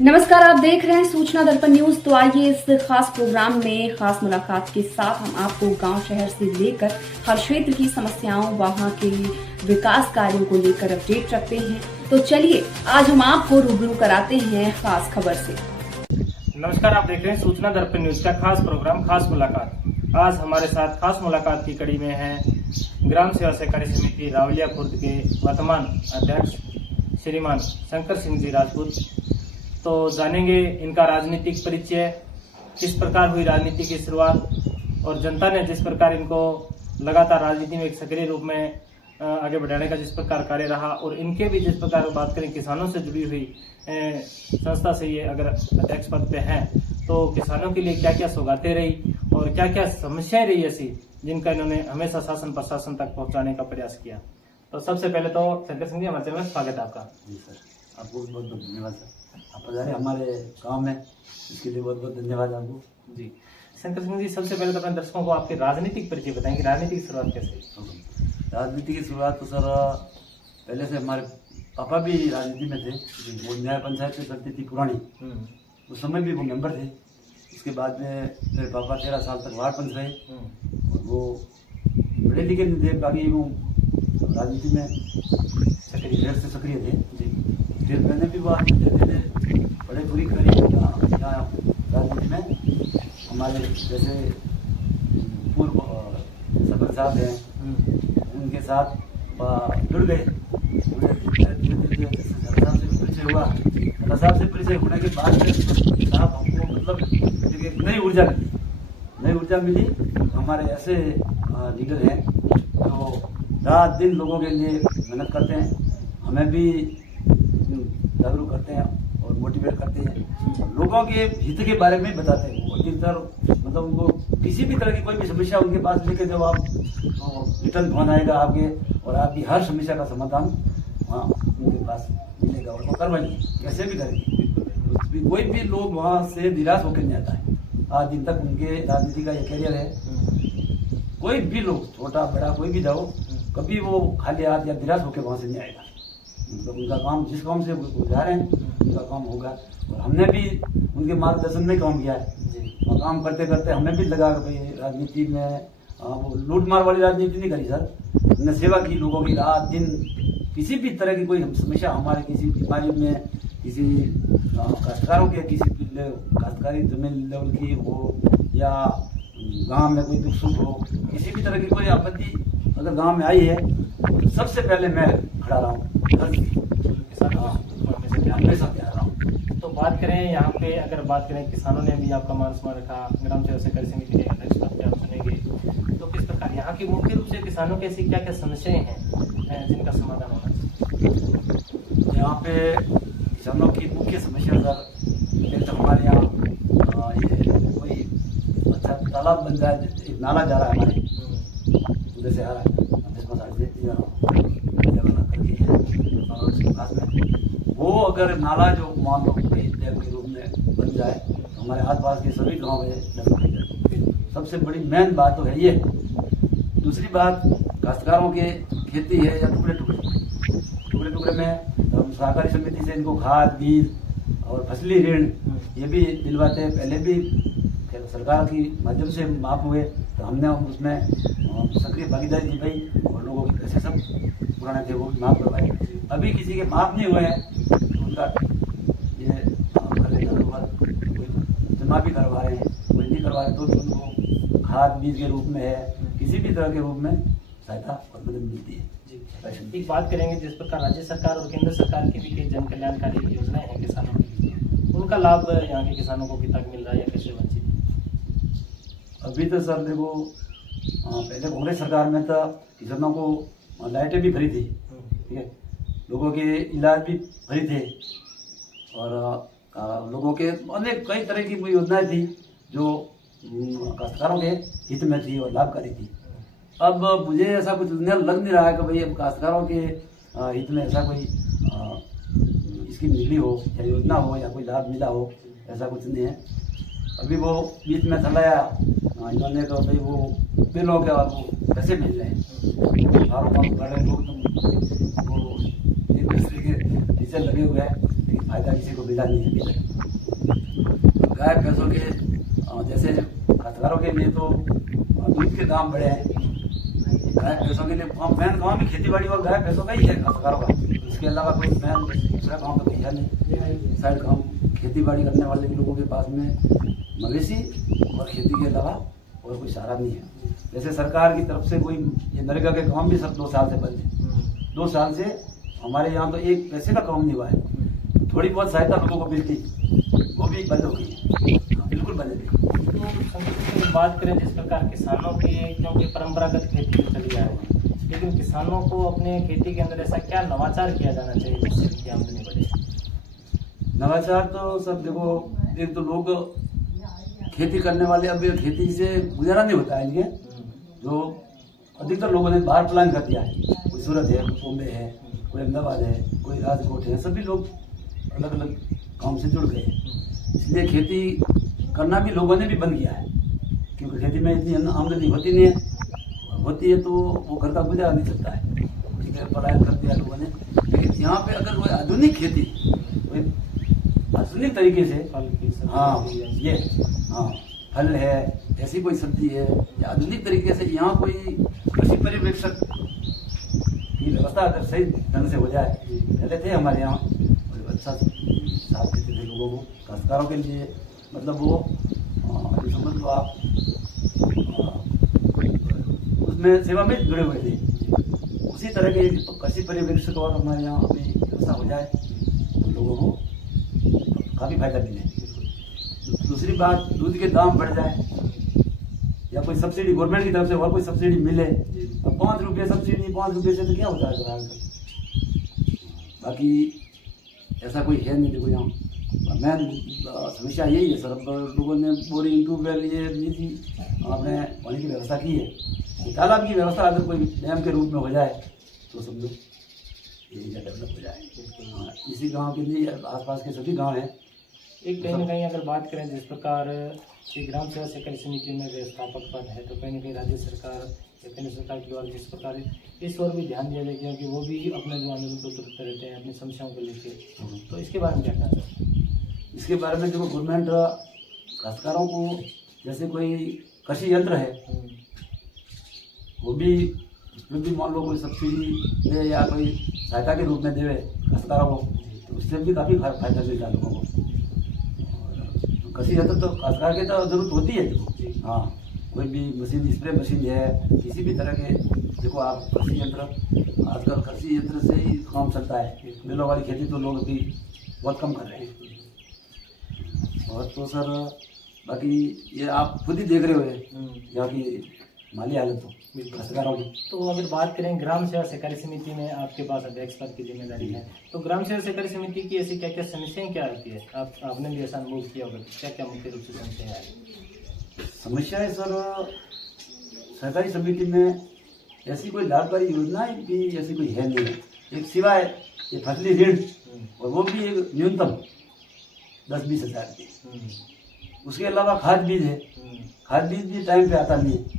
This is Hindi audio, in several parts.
नमस्कार, आप देख रहे हैं सूचना दर्पण न्यूज। तो आइए इस खास प्रोग्राम में खास मुलाकात के साथ हम आपको गांव शहर से लेकर हर क्षेत्र की समस्याओं, वहां के विकास कार्यों को लेकर अपडेट रखते हैं। तो चलिए आज हम आपको रूबरू कराते हैं खास खबर से। नमस्कार, आप देख रहे हैं सूचना दर्पण न्यूज का खास प्रोग्राम खास मुलाकात। आज हमारे साथ खास मुलाकात की कड़ी में है ग्राम सेवा सहकारी समिति रावलिया खुर्द के वर्तमान अध्यक्ष श्रीमान शंकर सिंह जी राजपूत। तो जानेंगे इनका राजनीतिक परिचय, किस प्रकार हुई राजनीति की शुरुआत और जनता ने जिस प्रकार इनको लगातार राजनीति में एक सक्रिय रूप में आगे बढ़ाने का जिस प्रकार कार्य रहा, और इनके भी जिस प्रकार बात करें किसानों से जुड़ी हुई संस्था से ये अगर अध्यक्ष पद पे हैं, तो किसानों के लिए क्या क्या सौगातें रही और क्या क्या समस्याएं रही ऐसी जिनका इन्होंने हमेशा शासन प्रशासन तक पहुंचाने का प्रयास किया। तो सबसे पहले तो शंकर सिंह जी, हमारे चैनल में स्वागत है आपका। जी सर, आपको बहुत बहुत धन्यवाद सर। आप पधारे हमारे गांव में, इसके लिए बहुत बहुत धन्यवाद आपको। जी शंकर सिंह जी, सबसे पहले तो अपने दर्शकों को आपके राजनीतिक परिचय बताएंगे, राजनीति की शुरुआत कैसे हुई? राजनीति की शुरुआत तो सर पहले से हमारे पापा भी राजनीति में थे। वो न्याय पंचायत में चलती थी पुरानी, उस समय भी वो मेंबर थे। उसके बाद में मेरे पापा 13 साल तक वार्ड पंच रहे और वो पढ़े लिखे नहीं थे, बाकी वो राजनीति में सक्रिय थे। जी, फिर मैंने भी बात पढ़े पूरी करी यहाँ राजनीति में। हमारे जैसे पूर्व सरपंच साहब हैं, उनके साथ जुड़ गए। धीरे साहब से परिचय हुआ। साहब से परिचय होने के बाद साहब हमको मतलब एक नई ऊर्जा मिली। हमारे ऐसे लीडर हैं जो रात दिन लोगों के लिए मेहनत करते हैं, हमें भी जागरूक करते हैं और मोटिवेट करते हैं, लोगों के हित के बारे में बताते हैं। और अधिकतर मतलब उनको किसी भी तरह की कोई भी समस्या उनके पास लेके जब आप रिटर्न फोन आएगा आपके, और आपकी हर समस्या का समाधान वहाँ उनके पास मिलेगा और वो करवाइए, कैसे भी करेंगे। कोई भी लोग वहाँ से निराश होकर नहीं आता है। आज दिन तक उनके राजनीति का ये कैरियर है। कोई भी लोग, छोटा बड़ा कोई भी जाओ, कभी वो खाली हाथ या निराश होकर वहाँ से नहीं आएगा। मतलब उनका काम, जिस काम से वो जा रहे हैं उनका काम होगा। और हमने भी उनके मार्गदर्शन में काम किया है। और काम करते करते हमें भी लगा कि भाई राजनीति में वो लूट मार वाली राजनीति नहीं करी सर। हमने सेवा की लोगों की, रात दिन किसी भी तरह की कोई समस्या हमारे, किसी बीमारी में, किसी काश्तकारों के, किसी काश्तकारी जमीन लेवल की हो या गांव में कोई दुख सुख हो, किसी भी तरह की कोई आपत्ति अगर गांव में आई है तो सबसे पहले मैं खड़ा रहा हूँ। हमेशा तैयार रहा हूँ। तो बात करें यहाँ पे, अगर बात करें किसानों ने भी आपका मान सम्मान रखा, ग्राम सेवा सहकारी समिति के अध्यक्ष पद पे आप चुनेंगे, तो किस प्रकार यहाँ की मुख्य रूप से किसानों की ऐसी क्या क्या समस्याएं हैं जिनका समाधान होना चाहिए? यहाँ पे किसानों की मुख्य समस्या सर, एक तो हमारे यहाँ ये कोई अच्छा तालाब बन जाए, एक नाला जा रहा है हमारे उधर से आ रहा है और उसके पास में वो अगर नाला जो मान लो डैम के रूप में बन जाए तो हमारे आसपास के सभी गांव में सबसे बड़ी मेन बात तो है ये। दूसरी बात, काश्तकारों के खेती है या टुकड़े में, तो हम सहकारी समिति से इनको खाद, बीज और फसली ऋण ये भी दिलवाते हैं। पहले भी सरकार की माध्यम से माफ हुए तो हमने उसमें सक्रिय भागीदारी निभाई और लोगों के पैसे सब पुराने थे वो भी माफ करवाए। अभी किसी के माफ नहीं हुए हैं तो उनका ये जमा भी करवा रहे हैं, कोई नहीं करवा रहे तो उनको खाद बीज के रूप में है, किसी भी तरह के रूप में सहायता और मदद मिलती है। एक बात करेंगे, जिस प्रकार राज्य सरकार और केंद्र सरकार की भी कई जन कल्याणकारी योजनाएं हैं किसानों के लिए, उनका लाभ यहाँ के किसानों को कितना मिल रहा है या कैसे वंचित? अभी तो सर देखो, पहले कांग्रेस सरकार में तो किसानों को लाइटें भी फ्री थी, ठीक है, लोगों के इलाज भी फ्री थे और लोगों के अनेक कई तरह की योजनाएं थी जो काश्तकारों के हित में थी और लाभकारी थी। अब मुझे ऐसा कुछ लग नहीं रहा है कि भाई अब काश्तकारों के हित में ऐसा कोई स्कीम निकली हो या योजना हो या कोई लाभ मिला हो, ऐसा कुछ नहीं है। अभी वो बीच में चलाया इन्होंने तो भाई वो बिलों के और वो पैसे मिल रहे हैं, फार्म बड़े लोग तुम वो एक दूसरे के पीछे लगे हुए हैं। लेकिन फायदा किसी को मिला नहीं है अभी तक। गाय भैंसों के जैसे काश्तकारों के लिए तो दूध के दाम बढ़े हैं, गाय भैंसों के लिए मेन काम भी खेती बाड़ी और गाय भैंसों का ही है काश्तकारों का। इसके अलावा कोई मेन दूसरा काम तो कहीं है नहीं। साइड काम खेती बाड़ी करने वाले लोगों के पास में मवेशी और खेती के अलावा और कोई सहारा नहीं है। जैसे सरकार की तरफ से कोई ये नरेगा के काम भी सब 2 साल से बंद है। 2 साल से हमारे यहाँ तो एक पैसे का काम नहीं हुआ है। थोड़ी बहुत सहायता लोगों को मिलती वो भी बंद हो गई है, बिल्कुल बंद है। तो बात करें जिस प्रकार किसानों की, क्योंकि परंपरागत खेती चली आ रही है, लेकिन किसानों को अपने खेती के अंदर ऐसा क्या नवाचार किया जाना चाहिए जिससे उनकी आमदनी बढ़े? नवाचार तो सब देखो, एक तो लोग खेती करने वाले अब खेती से गुजारा नहीं होता है इनके, जो अधिकतर लोगों ने बाहर प्लान कर दिया है। कोई सूरत है, कोई बॉम्बे है, कोई अहमदाबाद है, कोई राजकोट है, सभी लोग अलग अलग काम से जुड़ गए। इसलिए खेती करना भी लोगों ने भी बंद किया है, क्योंकि खेती में इतनी आमदनी होती नहीं है, होती है तो वो घर का गुजारा नहीं चलता है, इसलिए पलायन कर दिया लोगों ने। लेकिन यहाँ पे अगर कोई आधुनिक खेती, कोई आधुनिक तरीके से, हाँ ये हाँ फल है, ऐसी कोई सब्जी है, या आधुनिक तरीके से यहाँ कोई कृषि पर्यवेक्षक की व्यवस्था अगर सही ढंग से हो जाए। पहले थे हमारे यहाँ अच्छा साथ देते थे लोगों को, काश्तकारों के लिए, मतलब वो समझ लो आप उसमें सेवा में जुड़े हुए थे। उसी तरह के कृषि पर्यवेक्षक और हमारे यहाँ अभी व्यवस्था हो जाए तो लोगों को काफ़ी फायदा मिले। दूसरी बात, दूध के दाम बढ़ जाए या कोई सब्सिडी गवर्नमेंट की तरफ से और कोई सब्सिडी मिले। अब 5 रुपये सब्सिडी, 5 रुपये से तो क्या होता है ग्राहक का। बाकी ऐसा कोई है नहीं। देखो यहाँ मेन समस्या यही है सर, लोगों ने बोरिंग, ट्यूबवेल ये ली थी, आपने पानी की व्यवस्था की है। तालाब की व्यवस्था अगर कोई डैम के रूप में हो जाए तो समझो एरिया डेवलप हो जाए। इसी गांव के लिए आसपास के सभी गांव हैं। एक कहीं ना कहीं अगर बात करें जिस प्रकार ग्राम सेवा सहकारी समिति में व्यवस्थापक पद है, तो कहीं ना कहीं राज्य सरकार या केंद्र सरकार के द्वारा जिस प्रकार इस ओर भी ध्यान दिया जाए, क्योंकि वो भी अपने जो आंदोलन को करते रहते हैं अपनी समस्याओं को लेकर, तो इसके बारे में क्या कहना चाहिए? इसके बारे में देखो, गवर्नमेंट काश्तकारों को जैसे कोई कृषि यंत्र है वो भी जो भी मान लो कोई सब्सिडी दे या कोई सहायता के रूप में देवे काश्तकारों को, तो उससे भी काफ़ी फायदा मिलता है लोगों को। और कृषि यंत्र तो काश्तकार की तो जरूरत होती है। हाँ, कोई भी मशीन, स्प्रे मशीन है, किसी भी तरह के, देखो आप कृषि यंत्र, आजकल कृषि यंत्र से ही काम चलता है। मिलों वाली खेती तो लोग अभी बहुत कम कर रहे हैं। और तो सर बाकी ये आप खुद ही देख रहे हो यहाँ की माली हालत तो काश्तकारों की। तो अगर बात करें ग्राम सेवा सहकारी समिति में आपके पास अध्यक्ष पद की जिम्मेदारी है, तो ग्राम सेवा सहकारी समिति की ऐसी क्या क्या समस्याएं क्या आती है? आपने भी ऐसा अनुभव किया होगा, क्या क्या मुख्य रूप से समस्याएं आ रही? समस्याएं सर, सहकारी समिति में ऐसी कोई लाभकारी योजना भी ऐसी कोई है नहीं। एक सिवाय ये फसली ऋण, और वो भी एक न्यूनतम 10-20 हज़ार की। उसके अलावा खाद बीज है, खाद बीज भी टाइम पे आता नहीं है।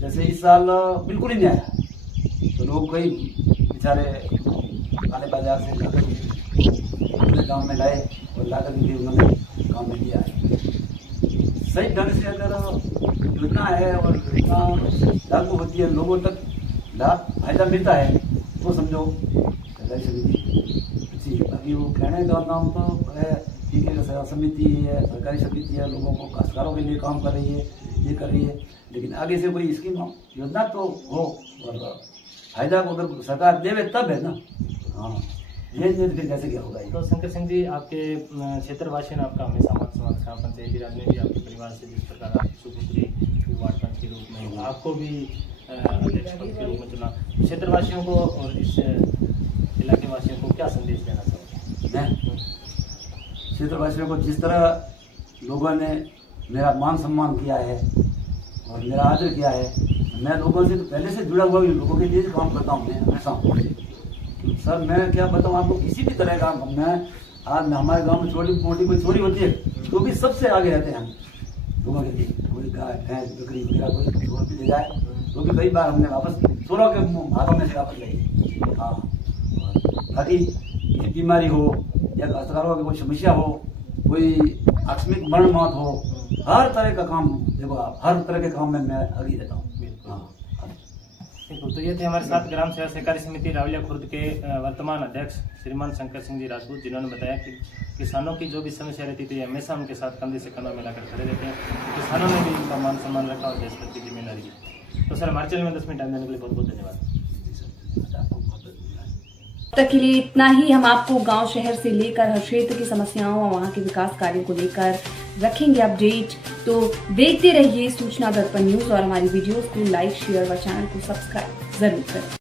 जैसे इस साल बिल्कुल ही नहीं आया, तो लोग कई बेचारे काले बाजार से लाकर गाँव में लाए और लाकर भी उन्होंने काम में दिया है। सही ढंग से अगर योजना है और योजना लागू होती है, लोगों तक लाभ फायदा मिलता है, तो समझो सहकारी समिति अच्छी है। बाकी वो कहने का नाम तो है, ठीक है, समिति है, सहकारी समिति है, लोगों को काश्तकारों के लिए काम कर रही है, ये कर रही है, लेकिन आगे से कोई स्कीम योजना तो हो और फायदा को अगर सरकार देवे तब है ना। हाँ, ये फिर कैसे क्या होगा। तो शंकर सिंह जी, आपके क्षेत्रवासियों ने आपका हमेशा मत समर्थन, पंचायती राज में भी आपके परिवार से जिस प्रकार आप सुपुत्री वार्ड पंच के रूप में, आपको भी अध्यक्ष पद के रूप में चुना, क्षेत्रवासियों को और इस इलाके वासियों को क्या संदेश देना चाहोगे? मैं क्षेत्रवासियों को, जिस तरह लोगों ने मेरा मान सम्मान किया है और मेरा आदर किया है, मैं लोगों से तो पहले से जुड़ा हुआ लोगों के लिए काम करता हूँ। मैं हमेशा सर, मैं क्या बताऊँ आपको, किसी भी तरह का मैं आज हमारे गांव में छोटी मोटी कोई चोरी होती है तो भी सबसे आगे रहते हैं हम लोगों के लिए। कोई गाय भैंस बकरी वगैरह कोई छोड़ भी ले जाए तो भी कई बार हमने वापस चोरों के हाथों में से वापस लाई। हाँ, ताकि बीमारी हो या काश्तकारों की कोई समस्या हो, कोई आकस्मिक मरण मौत हो, हर तरह का काम, देखो आप, हर तरह के काम में मैं आगे रहता हूँ। बिल्कुल। तो ये थे हमारे साथ ग्राम सेवा सहकारी समिति रावलिया खुर्द के वर्तमान अध्यक्ष श्रीमान शंकर सिंह जी राजपूत, जिन्होंने बताया कि किसानों की जो भी समस्या रहती थी हमेशा उनके साथ कंधे से कंधा मिलाकर खड़े रहते हैं। किसानों ने भी उनका मान सम्मान रखा और देश प्रति जिम्मेदारी की। तो सर, हमारे चैनल में 10 मिनट टाइम देने के लिए बहुत बहुत धन्यवाद। तक के लिए इतना ही। हम आपको गांव शहर से लेकर हर क्षेत्र की समस्याओं और वहां के विकास कार्यों को लेकर रखेंगे अपडेट। तो देखते रहिए सूचना दर्पण न्यूज और हमारी वीडियोस को लाइक, शेयर व चैनल को सब्सक्राइब जरूर करें।